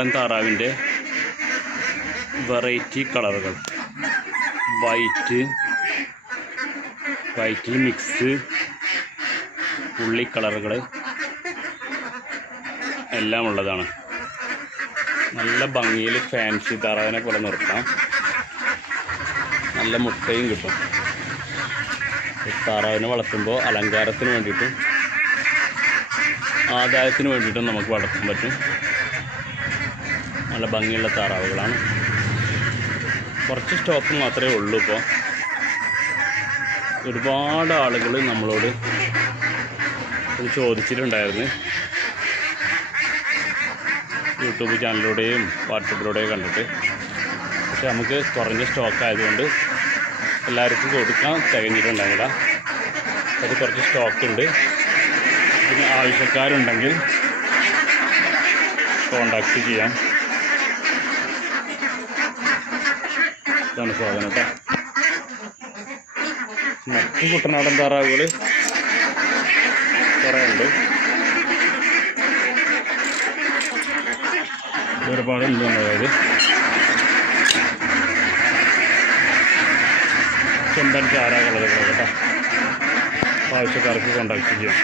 നാടൻ താറാവിൻ്റെ വെറൈറ്റി കളറുകൾ. വൈറ്റിൽ മിക്സ് ഉള്ളി കളറുകൾ എല്ലാം ഉള്ളതാണ്. നല്ല ഭംഗിയിൽ ഫാൻസി താറാവിനെ പോലെ നിർത്താം. നല്ല മുട്ടയും കിട്ടും. താറാവിനെ വളർത്തുമ്പോൾ അലങ്കാരത്തിന് വേണ്ടിയിട്ടും ആദായത്തിന് വേണ്ടിയിട്ടും നമുക്ക് വളർത്താൻ പറ്റും. നല്ല ഭംഗിയുള്ള താറാവുകളാണ്. കുറച്ച് സ്റ്റോക്ക് മാത്രമേ ഉള്ളൂ. ഇപ്പോൾ ഒരുപാട് ആളുകൾ നമ്മളോട് ഇത് ചോദിച്ചിട്ടുണ്ടായിരുന്നു. യൂട്യൂബ് ചാനലിലൂടെയും വാട്സപ്പിലൂടെയും കണ്ടിട്ട്. പക്ഷെ നമുക്ക് കുറഞ്ഞ സ്റ്റോക്ക് ആയതുകൊണ്ട് എല്ലാവർക്കും കൊടുക്കാൻ തികഞ്ഞിട്ടുണ്ടായില്ല. അത് കുറച്ച് സ്റ്റോക്ക് ഉണ്ട്. പിന്നെ ആവശ്യക്കാരുണ്ടെങ്കിൽ കോണ്ടാക്ട് ചെയ്യാം. ഇതാണ് സാധനം കേട്ടോ. മറ്റു കുട്ടനാടൻ താറാവുകൾ കുറേ ഉണ്ട്. ഒരുപാടുണ്ട്. അതായത് ചെമ്പൻ ചാര കളറുകൾ കേട്ടോ. ആവശ്യക്കാർക്ക് കോണ്ടാക്ട് ചെയ്യാം.